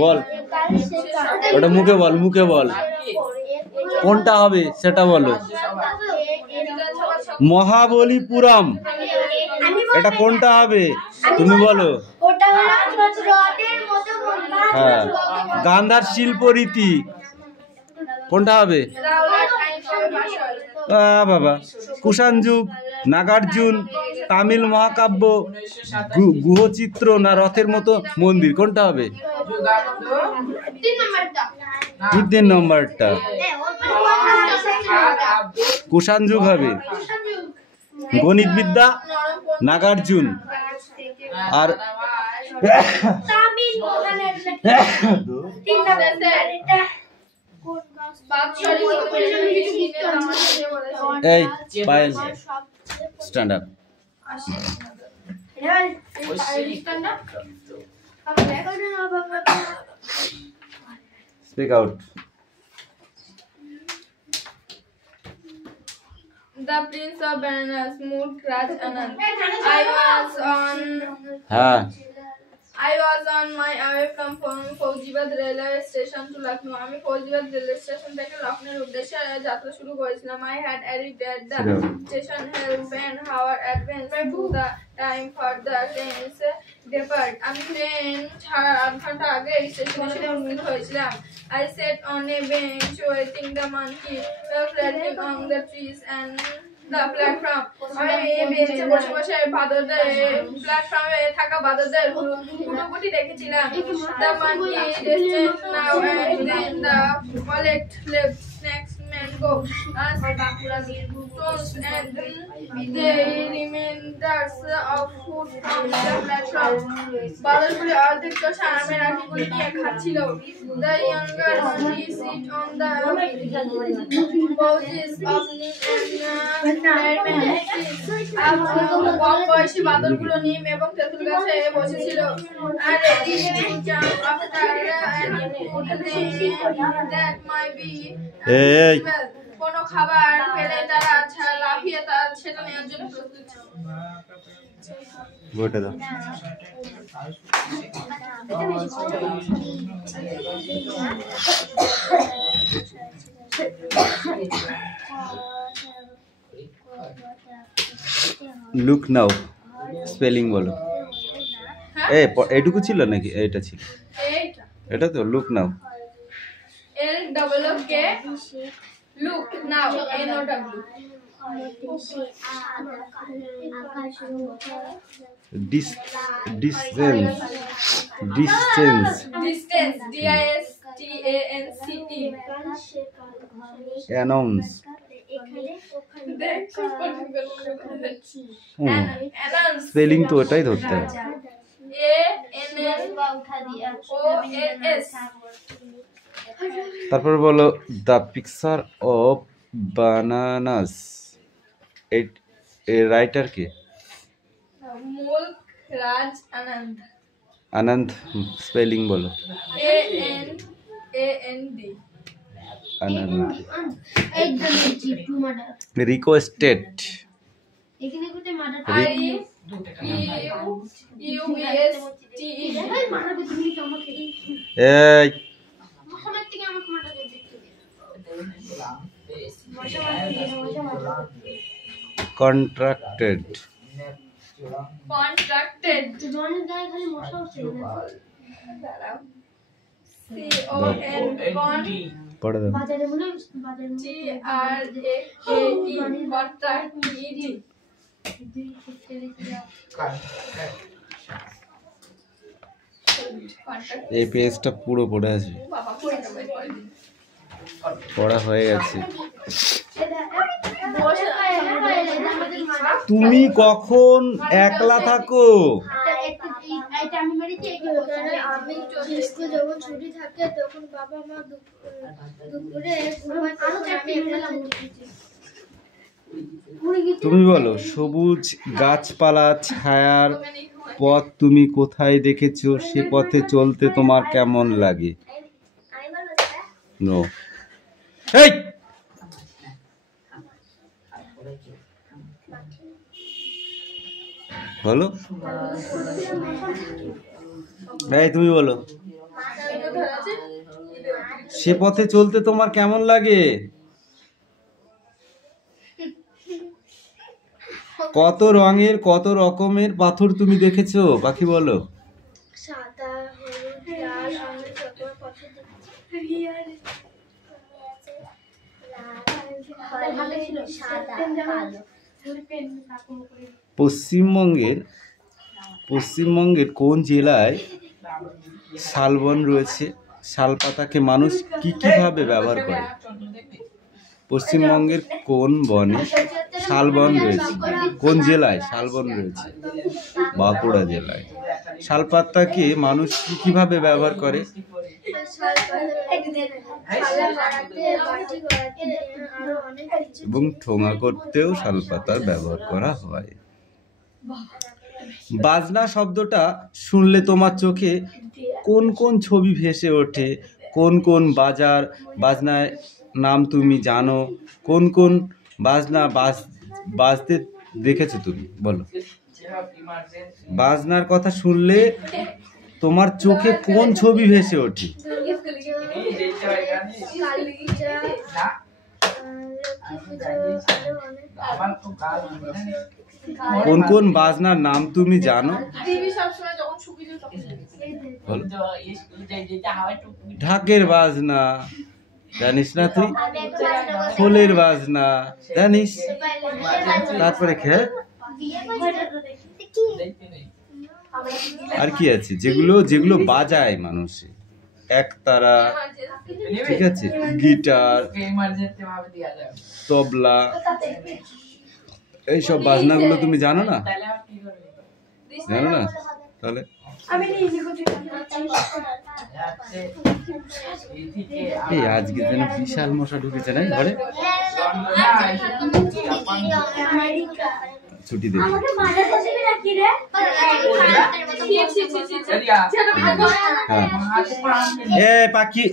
বল, ওটা মুখে বল, মুখে বল, কোনটা হবে সেটা বলো। মহাবলীপুরম, এটা কোনটা হবে তুমি বলো। হ্যাঁ, গান্ধার শিল্পরীতি কোনটা হবে? বাবা, কুষাণ যুগ, নাগার্জুন, তামিল মহাকাব্য, গুহচিত্র না রথের মতো মন্দির, কোনটা হবে? 3 নম্বরটা কুষাণ যুগ হবে। গণিত বিদ্যা নাগার্জুন, আর এই Payel stand up. Speak out. The Prince of Bananas, Mood Raj Anand. I was on my way from Fauzibad railway station to Lucknow. আমি ফৌজিবাদ রেলওয়ে স্টেশন থেকে লখনউর উদ্দেশ্যে যাত্রা শুরু করেছিলাম। I had arrived at the station half an hour advance to the time for the train's depart. আমি train ছাড়ার আধ ঘন্টা আগে স্টেশনে এসে উপস্থিত হয়েছিলাম। I sat on a bench waiting the monkey flying on the trees and the platform. আমি বেঞ্চে বসে বসে বাদরদের প্ল্যাটফর্মে থাকা বাদরদের হুটোপুটি দেখেছিলাম। The monkey descended now and then the collect left next man go stones and the remainders of food from the platform. বাদরগুলি অর্ধেক চষা আমের আটিগুলি নিয়ে খাচ্ছিল। The younger monkey sit on the boughs of কম বয়সী বাদরগুলো নিম এবং তেঁতুল গাছে বসেছিল। আর কোন খাবার পেলে তারা লাফিয়ে সেটা নেওয়ার জন্য প্রস্তুত ছিল। লুক নাও স্পেলিং বলো। এইটুকু ছিল নাকি? এইটা ছিল, এটা তো লুক নাও। LOOK লুক নাও NOW। Distance DISTANCE। Announce spelling তো ওটাই ধরতে হবে। ANNONS। তারপর বলো দ্য পিকচার অফ বানানাস, এই রাইটার কে? মুল্ক রাজ আনন্দ। আনন্দ স্পেলিং বলো। ANAND। আনন্দ। রিকোয়েস্টেড এই কন্ট্রাক্টেড পড়ে দাও। এই পেজটা পুরো পড়ে আছে, পড়া হয়ে গেছে। তুমি কখন একলা থাকো? তুমি বলো সবুজ গাছপালা ছায়ার পথ তুমি কোথায় দেখেছো? সে পথে চলতে তোমার কেমন লাগে? নো এই বলো, এই তুমি বলো। সে পথে চলতে তোমার কেমন লাগে? কত রঙের কত রকমের পাথর তুমি দেখেছো? পাখি বলো। সাদা, হলুদ, লাল, আমি যত পাথর দেখেছি। পশ্চিমবঙ্গের কোন জেলায় শালবন রয়েছে? শাল পাতাকে মানুষ কি কিভাবে ব্যবহার করে? পশ্চিমবঙ্গের কোন বনে শালবন রয়েছে? কোন জেলায় শালবন রয়েছে? বাঁকুড়া জেলায়। শাল পাতাকে মানুষ কি কিভাবে ব্যবহার করে? এবং ঠোঙা করতেও শাল পাতার ব্যবহার করা হয়। বাজনা শব্দটা শুনলে তোমার চোখে কোন কোন ছবি ভেসে ওঠে? কোন কোন বাজনার নাম তুমি জানো? কোন কোন বাজনা বাজতে দেখেছো তুমি? বলো। বাজনার কথা শুনলে তোমার চোখে কোন ছবি ভেসে ওঠে? কোন কোন বাজনার নাম তুমি জানো? ঢাকের বাজনা জানিস না তুই? খোলের বাজনা জানিস? তারপরে খেয়ে আর কি আছে যেগুলো যেগুলো বাজায় মানুষে? একতারা, ঠিক আছে, গিটার, তবলা, এইসব বাজনাগুলো তুমি জানো না? জানো না? তাহলে এই আজকে যেন বিশাল মশা ঢুকেছে না ঘরে। ছুটি দেবে। এ পাখি,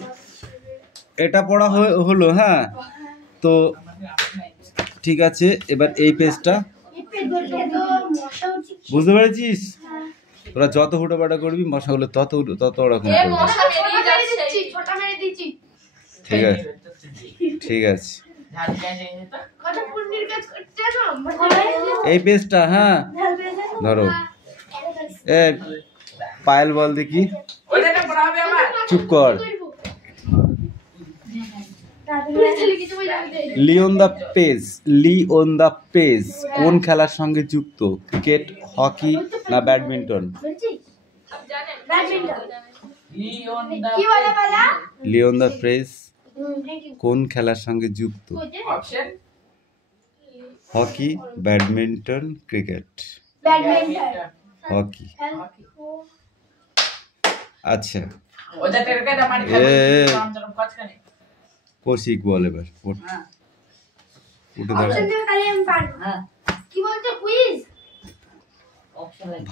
এটা পড়া হলো। হ্যাঁ, তো ঠিক আছে, এবার এই পেজটা বুঝতে পেরেছিস? তোরা যত হুটোপাটা করবি মশাগুলো তত ওরকম করবি। ঠিক আছে, ঠিক আছে। এই পেজটা, হ্যাঁ ধরো। এ পায়েল বল দেখি, চুপ কর। লিওন দা পেজ কোন খেলার সঙ্গে যুক্ত? ক্রিকেট, হকি না ব্যাডমিন্টন? লিওন দা পেজ কোন খেলার সঙ্গে যুক্ত? Hockey, badminton, cricket? হকি। আচ্ছা, কৌশিক বল এবার।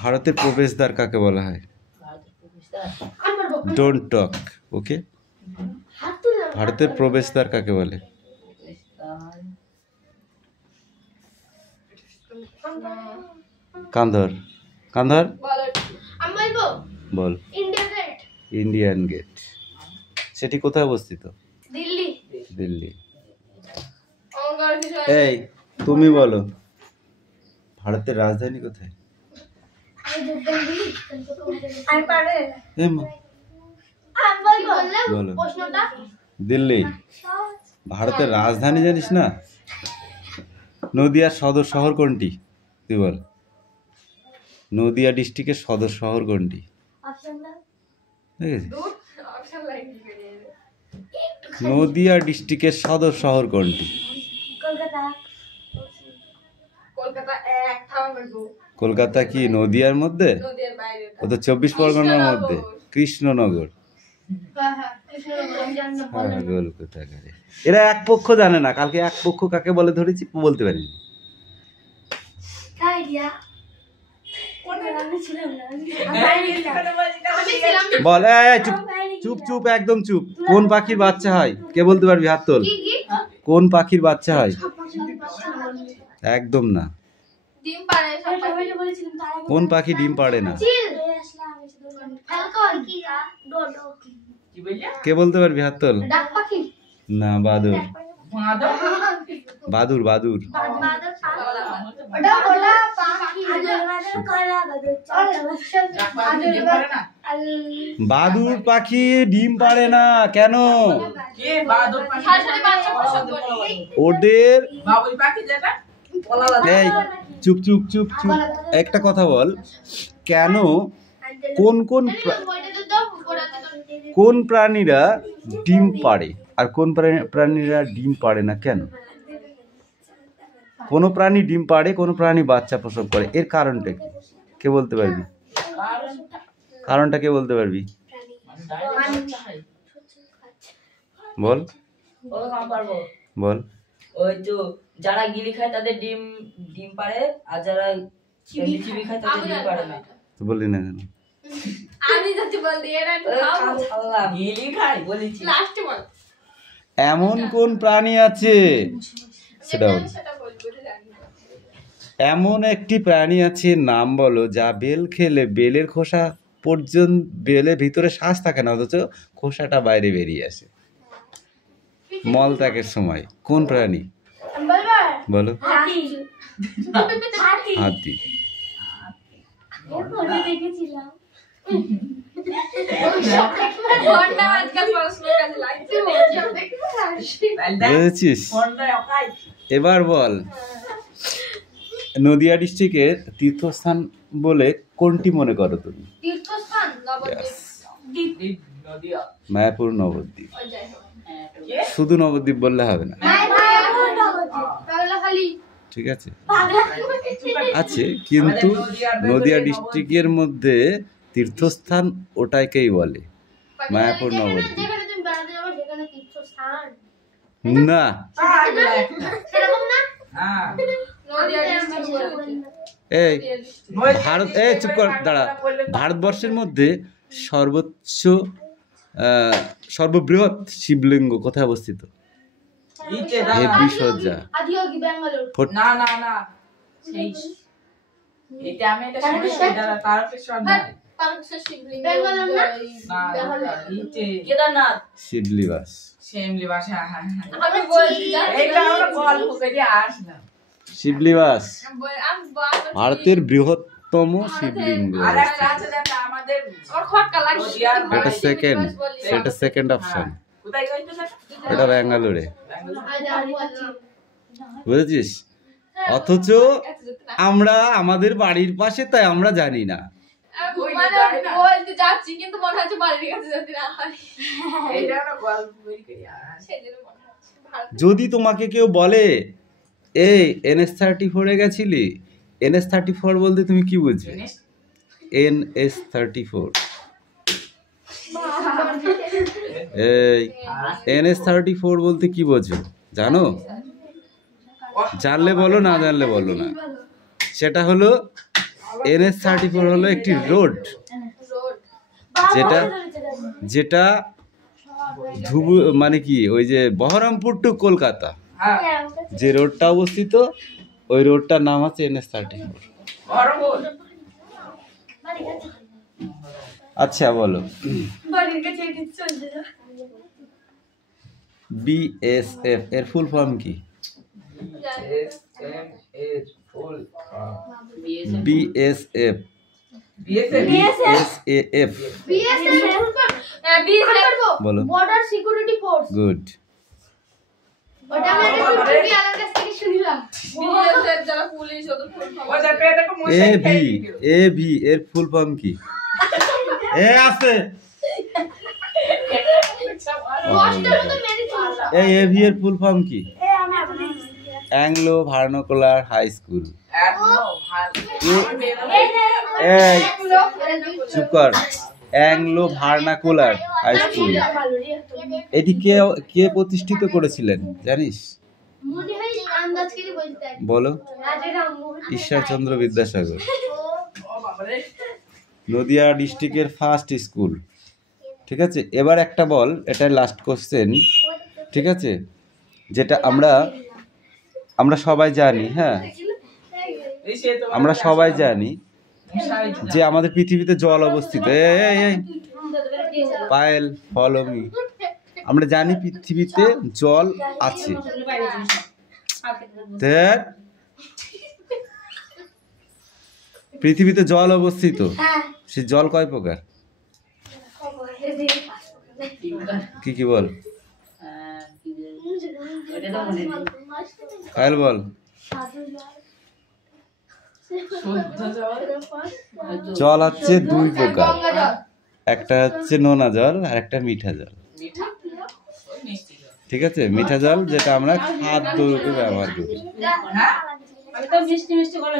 ভারতের প্রবেশদ্বার কাকে বলা হয়? Don't talk, okay? ভারতের প্রবেশদ্বার কাকে বলে? কান্ধর বল। Indian gate. সেটি কোথায় অবস্থিত? দিল্লি। এই তুমি বলো, ভারতের রাজধানী কোথায়? বলো। দিল্লি। ভারতের রাজধানী জানিস না? নদিয়ার সদর শহর কোনটি? তুই বল। নদিয়া ডিস্ট্রিক্টের সদর শহর কোনটি? নদিয়া ডিস্ট্রিক্টের সদর শহর কোনটি? কলকাতা কি নদিয়ার মধ্যে? ও তো 24 পরগনার মধ্যে, কৃষ্ণনগর। এরা এক পক্ষ জানে না। কালকে এক পক্ষ কাকে বলে ধরেছি বলতে পারিনি। বল। চুপ চুপ, একদম চুপ। কোন পাখির বাচ্চা হয়? কে বলতে পারবি? হাত তোল। কোন পাখির বাচ্চা হয়? একদম না। কোন পাখি ডিম পাড়ে না? কে বলতে পারবি? হাত তোল। না, বাদুর। বাদুর বাদুর বাদুর পাখি ডিম পাড়ে না কেন? ওদের এই চুপ চুপ চুপ চুপ, একটা কথা বল, কেন কোন প্রাণীরা ডিম পাড়ে আর কোন প্রাণীরা ডিম পাড়ে না কেন? কোন প্রাণী ডিম পাড়ে, কোন প্রাণী বাচ্চা প্রসব করে, এর কারণটা কি? কে বলতে পারবি? কারণটা কে বলতে পারবি? বল বল। ওই তো যারা গিলি খায় তাদের ডিম ডিম পাড়ে, আর যারা চিবি খায় তাদের ডিম পাড়ে না। তো বললি না কেন? আমি যাচ্ছি বল দিয়ে না গিলি খায় বলেছি। লাস্টে বল। এমন কোন প্রাণী আছে সেটা বল। সেটা বলবো জানি না। এমন একটি প্রাণী আছে, নাম বলো, যা বেল খেলে বেলের খোসা পর্যন্ত, বেলের ভিতরে শ্বাস থাকে না অথচ খোসাটা বাইরে বেরিয়ে আসে মল ত্যাগের সময়। কোন প্রাণী বলো? হাতি। বুঝেছিস? এবার বল, নদিয়া ডিস্ট্রিক্টের তীর্থস্থান বলে কোনটি মনে করো তুমি? তীর্থস্থান নবদ্বীপ। মায়াপুর, নবদ্বীপ। শুধু নবদ্বীপ বললে হবে না, ঠিক আছে? আছে, কিন্তু নদিয়া ডিস্ট্রিক্টের মধ্যে তীর্থস্থান ওটাকেই বলে, মায়াপুর, নবদ্বীপ না। এই ভারত, এই চুপ কর, দাঁড়া। ভারতবর্ষের মধ্যে সর্ববৃহৎ শিবলিঙ্গ কোথায় অবস্থিত? হেবি সজ্জা। না না না, সেই এটা আমি এটা শুনেছি, দাদা তারকেশ্বর না, কেদারনাথ, শিবলিবাস। শ্যামলিবাস। হ্যাঁ হ্যাঁ হ্যাঁ, আমি বলছি এইটা আমরা গল্প করে আসলাম। শিবলিবাস ভারতের বৃহত্তম শিবলিঙ্গ। আর একটা আছে যেটা আমাদের আমার খটকা লাগছে। এটা সেকেন্ড অপশন। কোথায় গইতো সেটা? এটা ব্যাঙ্গালোরে, বুঝেছিস? অথচ আমরা আমাদের বাড়ির পাশে, তাই আমরা জানি না। মানে বলতে যাচ্ছি কিন্তু মনে হচ্ছে বাড়ির কাছে যদি না হয়। এইটা আমরা গল্প করে আসি। সেজন্য মনে হচ্ছে যদি তোমাকে কেউ বলে এই NS34 এ গেছিলি, NS34 বলতে তুমি কি বুঝবে? NS34, এই NS34 বলতে কি বোঝো জানো? জানলে বলো, না জানলে বলো না। সেটা হলো NS34 হলো একটি রোড, যেটা মানে কি, ওই যে বহরমপুর টু কলকাতা যে রোডটা অবস্থিত, ওই রোডটার নাম হচ্ছে NS34। আচ্ছা বলো, BSF এর ফুল ফর্ম কি? BSF বলো। Border security force. গুড। ওটা আমি টুকি আলার কাছ থেকে শুনলাম। বিএসএফ যারা পুলিশ ওদের ফুল ফর্ম। AB এর ফুল ফর্ম কি? এ আছে এই AB এর ফুল ফর্ম কি? Anglo vernacular high school. এই চুপ কর, অ্যাংলো ভার্নাকুলার হাই স্কুল। এটি কে প্রতিষ্ঠিত করেছিলেন জানিস? বলো। ঈশ্বরচন্দ্র বিদ্যাসাগর। নদিয়া ডিস্ট্রিক্টের ফার্স্ট স্কুল, ঠিক আছে? এবার একটা বল, এটা লাস্ট কোশ্চেন, ঠিক আছে? যেটা আমরা সবাই জানি, হ্যাঁ আমরা সবাই জানি যে আমাদের পৃথিবীতে জল অবস্থিত, এই পায়েল ফলো মি, আমরা জানি পৃথিবীতে জল আছে। ধ্যাৎ, পৃথিবীতে জল অবস্থিত, সে জল কয় প্রকার? কি কি বল, পায়েল বল। জল হচ্ছে দুই প্রকার, একটা হচ্ছে নোনা জল আর একটা মিঠা জল। ঠিক আছে, মিঠা জল যেটা আমরা খাদ্য রূপে ব্যবহার করি। আমি তো মিষ্টি মিষ্টি বলে